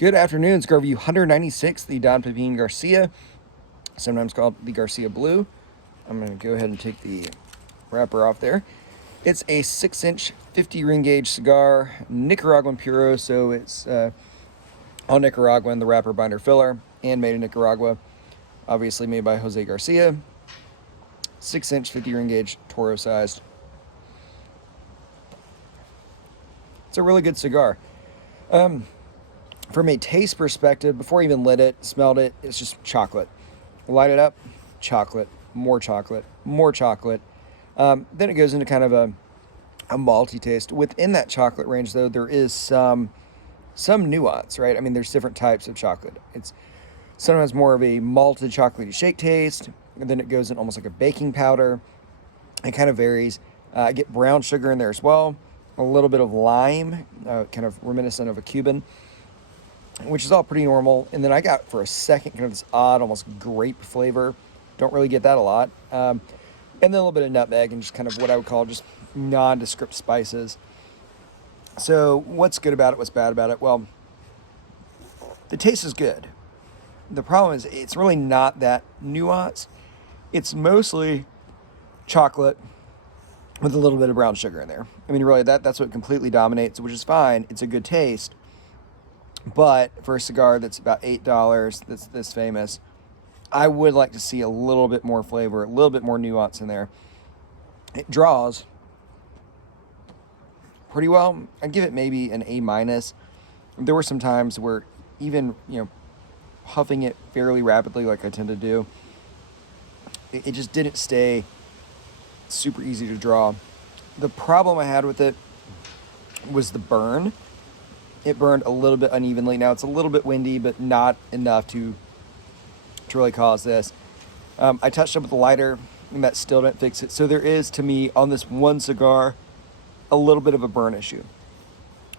Good afternoon, Cigar Review 196, the Don Pepin Garcia, sometimes called the Garcia Blue. I'm going to go ahead and take the wrapper off there. It's a 6-inch 50 ring gauge cigar, Nicaraguan Puro, so it's all Nicaraguan, the wrapper, binder, filler, and made in Nicaragua. Obviously made by Jose Garcia. 6-inch 50 ring gauge, Toro sized. It's a really good cigar. From a taste perspective, before I even lit it, smelled it, it's just chocolate. Light it up, chocolate, more chocolate, more chocolate. Then it goes into kind of a malty taste. Within that chocolate range, though, there is some nuance, right? I mean, there's different types of chocolate. It's sometimes more of a malted chocolatey shake taste, and then it goes in almost like a baking powder. It kind of varies. I get brown sugar in there as well, a little bit of lime, kind of reminiscent of a Cuban, which is all pretty normal. And then I got, for a second, kind of this odd, almost grape flavor. Don't really get that a lot. And then a little bit of nutmeg and just kind of what I would call just nondescript spices. So what's good about it? What's bad about it? Well, the taste is good. The problem is it's really not that nuanced. It's mostly chocolate with a little bit of brown sugar in there. I mean, really, that's what completely dominates, which is fine. It's a good taste. But for a cigar that's about $8, that's this famous, I would like to see a little bit more flavor, a little bit more nuance in there. It draws pretty well. I'd give it maybe an A-. There were some times where even, puffing it fairly rapidly like I tend to do, it just didn't stay super easy to draw. The problem I had with it was the burn. It burned a little bit unevenly. Now it's a little bit windy, but not enough to really cause this. I touched up with the lighter, and that still didn't fix it. So there is, to me, on this one cigar, a little bit of a burn issue.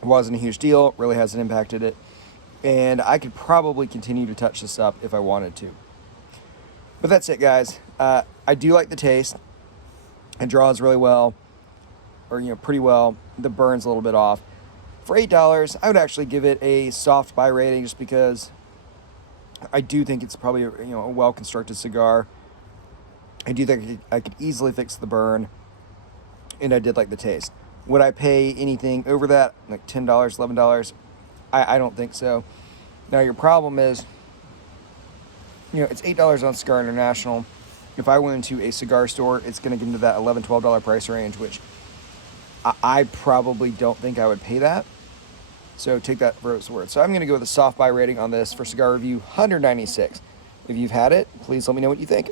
It wasn't a huge deal, really hasn't impacted it, and I could probably continue to touch this up if I wanted to. But that's it, guys. I do like the taste. It draws really well, or pretty well. The burn's a little bit off. For $8, I would actually give it a soft buy rating, just because I do think it's probably a well-constructed cigar. I do think I could easily fix the burn, and I did like the taste. Would I pay anything over that, like $10, $11? I don't think so. Now, your problem is, it's $8 on Cigar International. If I went into a cigar store, it's going to get into that $11, $12 price range, which I probably don't think I would pay that. So take that for its worth. So I'm going to go with a soft buy rating on this for Cigar Review 196. If you've had it, please let me know what you think.